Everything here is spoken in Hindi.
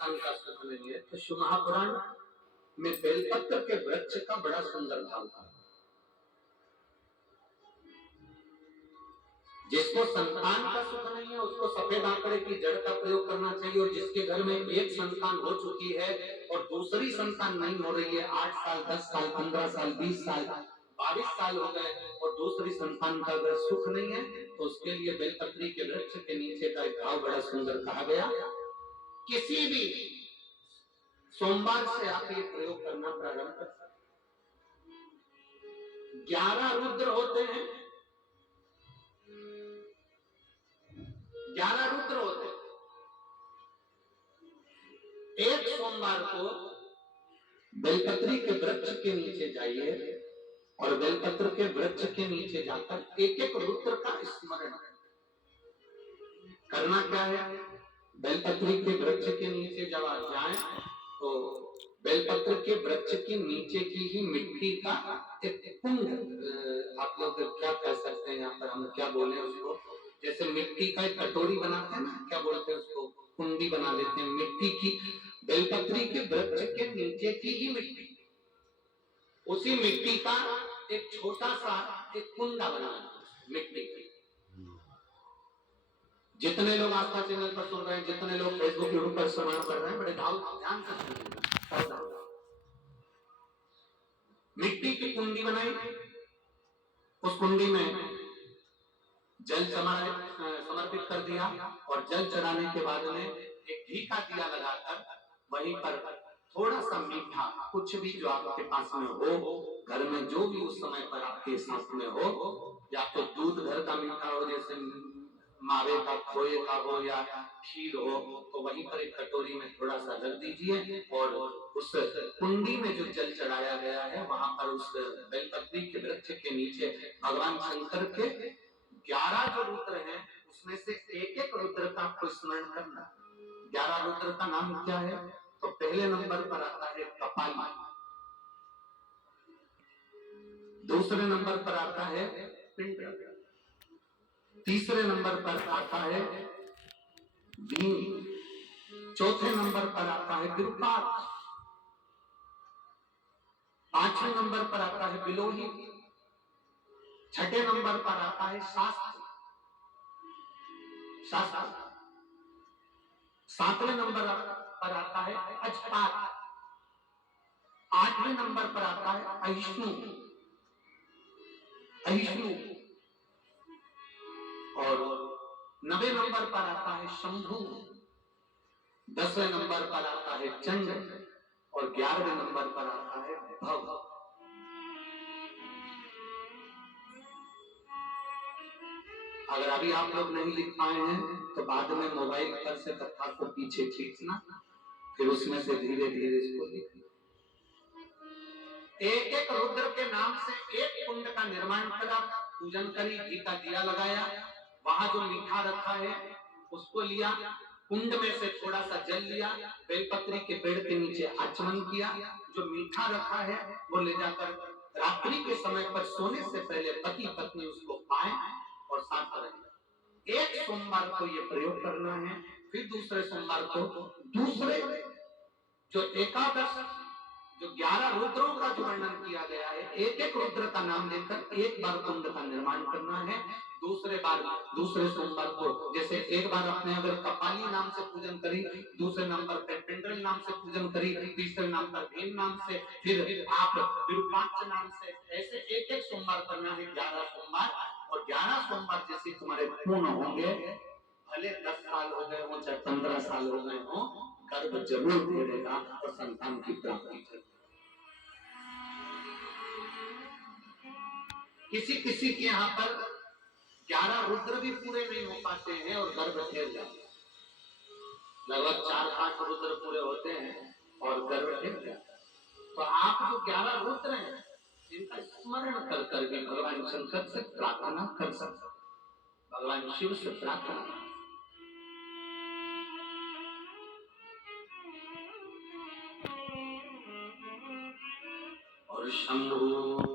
संतान का सुख नहीं है। तो शिव महापुराण में बेलपत्र के वृक्ष का बड़ा सुंदर भाव था। जिसको संतान का सुख नहीं है उसको सफेद आंकड़े की जड़ का प्रयोग करना चाहिए। और जिसके घर में एक संतान हो चुकी है और दूसरी संतान नहीं हो रही है, 8 साल 10 साल 15 साल 20 साल 22 साल हो गए और दूसरी संतान का अगर सुख नहीं है, तो उसके लिए बेलपत्री के वृक्ष के नीचे का एक भाव बड़ा सुंदर कहा गया। किसी भी सोमवार से आप ये प्रयोग करना प्रारंभ कर सकते। 11 रुद्र होते हैं, 11 रुद्र होते हैं। एक सोमवार को बेलपत्री के वृक्ष के नीचे जाइए और बेलपत्र के वृक्ष के नीचे जाकर एक एक रुद्र का स्मरण करना। क्या है, बेलपत्री के वृक्ष के नीचे जब आप जाएं तो बेलपत्र के वृक्ष के नीचे की ही मिट्टी का एक कुंड, आप लोग क्या कह सकते हैं, यहाँ पर हम क्या बोले उसको, जैसे मिट्टी का एक कटोरी बनाते हैं ना, क्या बोलते हैं उसको, कुंडी बना देते हैं मिट्टी की। बेलपत्री के वृक्ष के नीचे की ही मिट्टी, उसी मिट्टी का एक छोटा सा एक कुंडा बना मिट्टी की। जितने लोग आस्था चैनल पर सुन रहे हैं, जितने लोग फेसबुक यूट्यूब पर श्रवण कर रहे हैं, बड़े ध्यान से सुनिएगा। मिट्टी की कुंडी बनाई, उस कुंडी में जल समर्पित कर दिया और जल चढ़ाने के बाद में एक घी का दिया लगाकर वहीं पर थोड़ा सा मीठा, कुछ भी जो आपके पास में हो, घर में जो भी उस समय पर आपके साथ में हो, या तो दूध घर का मीठा हो, जैसे मावे का, खोए का हो या खीर हो, तो वहीं पर एक कटोरी में थोड़ा सा रख दीजिए और उस कुंडी में जो जल चढ़ाया गया है वहां पर उस बेलपत्री के वृक्ष के नीचे भगवान शंकर के 11 जो रुद्र हैं उसमें से एक एक रुद्र का आपको स्मरण करना। 11 रुद्र का नाम क्या है, तो पहले नंबर पर आता है कपाली, दूसरे नंबर पर आता है पिंड, तीसरे नंबर पर आता है भीम, चौथे नंबर पर आता है विरूपाक्ष, पांचवें नंबर पर आता है बिलोही, छठे नंबर पर आता है शास्त्र, सातवें नंबर पर आता है अजपात, आठवें नंबर पर आता है अहिष्णु, और 9वें नंबर पर आता है शंभु, 10वें नंबर पर आता है चंड और 11वें नंबर पर आता है भव। अगर अभी आप लोग नहीं लिख पाए हैं तो बाद में मोबाइल पर से कथा को पीछे खींचना, फिर उसमें से धीरे धीरे इसको लिखना। एक एक रुद्र के नाम से एक कुंड का निर्माण करा, पूजन करी, घी का दिया लगाया, वहां जो मीठा रखा है उसको लिया, कुंड में से थोड़ा सा जल लिया, बेलपत्री के पेड़ के नीचे आचमन किया, जो मीठा रखा है वो ले जाकर रात्रि के समय पर सोने से पहले पति पत्नी उसको पाए और साथ रहें। एक सोमवार को ये प्रयोग करना है, फिर दूसरे सोमवार को दूसरे जो एकादश, जो 11 रुद्रों का जो वर्णन किया गया है, एक एक रुद्र का नाम लेकर एक बार कुंड का निर्माण करना है। दूसरे सोमवार को जैसे एक बार आपने अगर कपाली नाम से पूजन करी, दूसरे नंबर पर पिंडल नाम से पूजन करी, तीसरे नाम पर भीम नाम से, फिर आप विरूपाक्ष नाम से, ऐसे एक एक सोमवार करना है, 11 सोमवार। और 11 सोमवार जैसे तुम्हारे पूर्ण होंगे, भले 10 साल हो गए हो चाहे 15 साल हो गए हो, गर्भ जरूर घेरेगा और संतान की प्राप्ति होगी। किसी के यहाँ पर 11 रुद्र भी पूरे नहीं हो पाते हैं और गर्भ घेर जाते हैं। लगभग 4-5 रुद्र पूरे होते हैं और गर्भ घेर जाता है। तो आप जो 11 रुद्र हैं इनका स्मरण कर करके भगवान शंकर से प्रार्थना कर सकते, भगवान शिव से प्रार्थना। और शंभु